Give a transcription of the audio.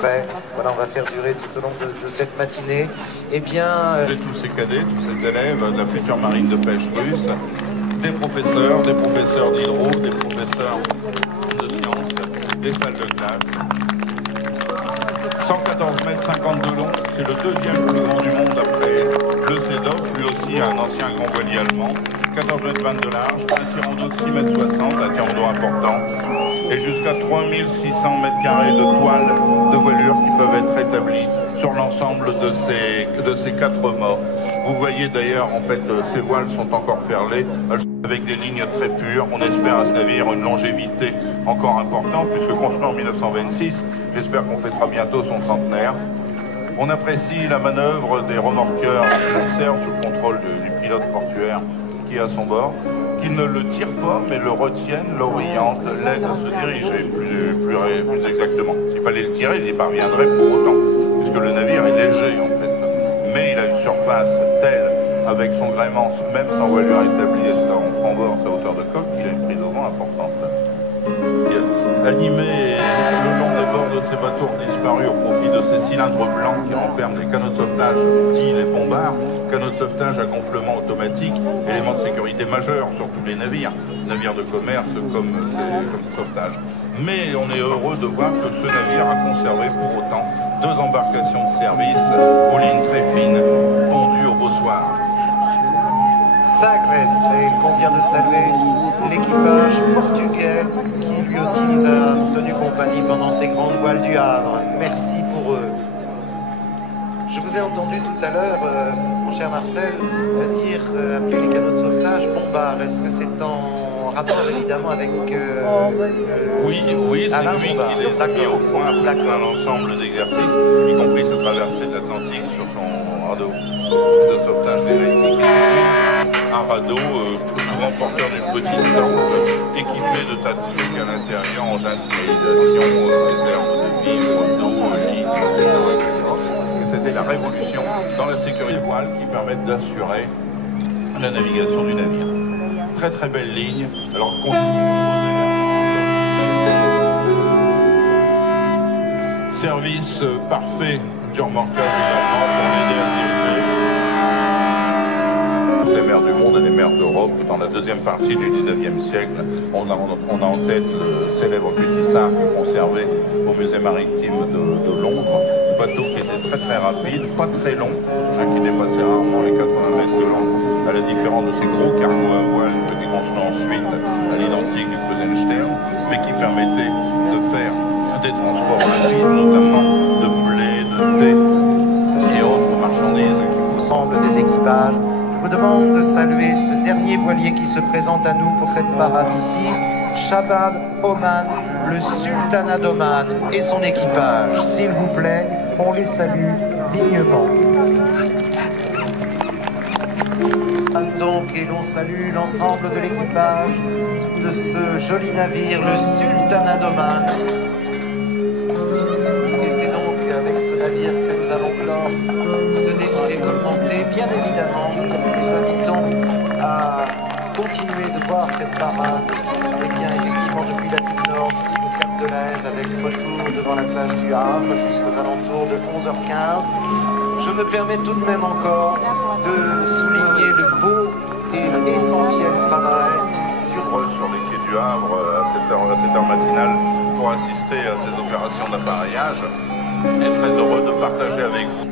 près. Voilà, on va faire durer tout au long de cette matinée. Eh bien... Tous ces cadets, tous ces élèves de la future marine de pêche russe, des professeurs d'hydro, des professeurs de sciences, des salles de classe. 114 mètres 50 de long, c'est le deuxième plus grand du monde après le CEDOF, lui aussi un ancien grand voilier allemand. 14 mètres 20 de large, un tirant d'eau de 6 mètres 60, un tirant d'eau important, et jusqu'à 3600 mètres carrés de toiles de voilure qui peuvent être établies sur l'ensemble de ces 4 mâts. Vous voyez d'ailleurs, en fait, ces voiles sont encore ferlées, avec des lignes très pures. On espère à ce navire une longévité encore importante, puisque construit en 1926, j'espère qu'on fêtera bientôt son centenaire. On apprécie la manœuvre des remorqueurs qui conservent sous le contrôle du pilote portuaire qui est à son bord, qui ne le tire pas, mais le retiennent, l'orientent, l'aide à se diriger plus exactement. S'il fallait le tirer, il y parviendrait pour autant, puisque le navire est léger en fait. Mais il a une surface telle, avec son gréement, même sans voilure établie et en franc-bord, sa hauteur de coque, qu'il a une prise au vent importante. Animé le long des bords de ces bateaux ont disparu au profit de ces cylindres blancs qui renferment les canaux de sauvetage, dits les bombards, canaux de sauvetage à gonflement automatique, élément de sécurité majeur sur tous les navires de commerce comme sauvetage. Mais on est heureux de voir que ce navire a conservé pour autant 2 embarcations de service aux lignes très fines, pondues au Bossoir. Sagres, et il convient de saluer l'équipage portugais qui lui aussi nous a tenu compagnie pendant ces grandes voiles du Havre. Merci pour eux. Je vous ai entendu tout à l'heure, mon cher Marcel, dire appeler les canaux de sauvetage bombards. Est-ce que c'est en rapport évidemment avec... Oui, c'est lui qui les a mis au point après un ensemble d'exercices, y compris sa traversée de l'Atlantique sur son radeau de sauvetage hérétique. Un radeau souvent porteur d'une petite lampe, équipé de tas de trucs à l'intérieur, engins de signalisation, réserve de vivres, d'eau, lignes, etc. Et c'était la révolution dans la sécurité des voiles qui permettent d'assurer la navigation du navire. Très très belle ligne. Alors, service parfait du remorquage également pour l'aider à diriger les mers du monde et les mers d'Europe dans la deuxième partie du 19e siècle. On a en tête le célèbre Petit Sark conservé au musée maritime de Londres. Un bateau qui était très très rapide, pas très long, qui dépassait rarement les 80 mètres de long, à la différence de ces gros cargos à voile qui étaient construits ensuite à l'identique du Krusenstern, mais qui permettaient de faire des transports rapides, notamment de blé, de thé et autres marchandises. Ensemble des équipages. Je vous demande de saluer ce dernier voilier qui se présente à nous pour cette parade ici, Shabab Oman, le Sultanat d'Oman et son équipage. S'il vous plaît, on les salue dignement. Donc, et l'on salue l'ensemble de l'équipage de ce joli navire, le Sultanat d'Oman. Et c'est donc avec ce navire que nous allons clore ce défilé commenté. Bien évidemment, nous vous invitons à continuer de voir cette parade, et bien effectivement depuis la Digue Nord jusqu'au Cap de la Haine, avec retour devant la plage du Havre jusqu'aux alentours de 11h15. Je me permets tout de même encore de souligner le beau et essentiel travail sur les quais du Havre à cette heure matinale pour assister à ces opérations d'appareillage et très heureux de partager avec vous